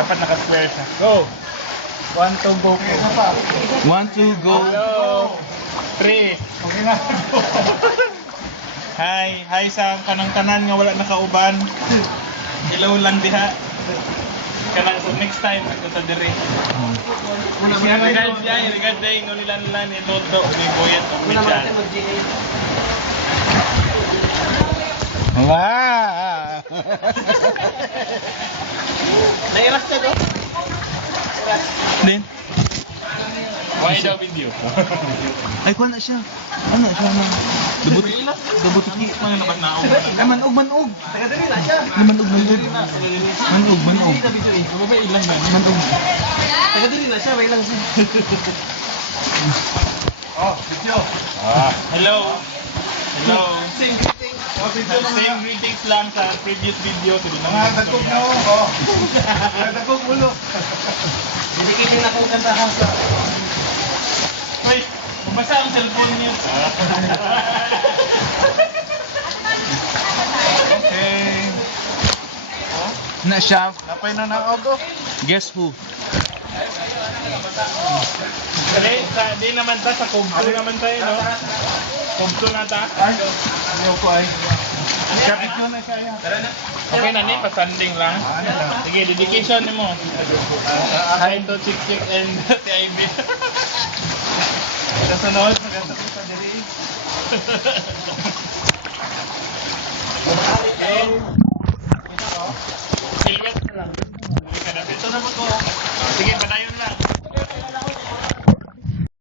Dapat naka-square siya. Go! 1, 2, go po. 1, 2, go. Hello! 3. Okay na. Hi! Hi sa kanang-tanan nga wala nakauban. Hello lang diha. Kanang so next time nagpunta diri. Una mo naman Regard diya, regard diya ingon nila ni Toto ni Boyet o Una mo Michan. natin mag-GA. Wow! Nairas ka do? Then, Why daw video? ay kuha na siya. Ano siya man? Dubot. Dubot iki. Mga naman na ako. Ay manog manog. Taga-dali na siya. Manog manog. Manog manog. Hindi ka video eh. Ano ba ilang na? Manog. Taga-dali na siya. May lang siya. Oh, video. Hello. Hello. Same thing. Same greetings lang sa previous video. Mga dagkog na ako. Mga dagkog ulo. Didikitin akong kantahan sa... Wait, bumasa ang cellphone niyo. Okay. Na siya. Napay na ako. Guess who? Di naman ta sa kumpo naman tayo, no? Kumpo na ta. Ayaw ko ay. Kapit mo na siya. Okay na ni, pasanding lang. Sige, dedication ni mo. Hi to Chick Chick and TIB. Kasunod, maganda sa diri. Okay.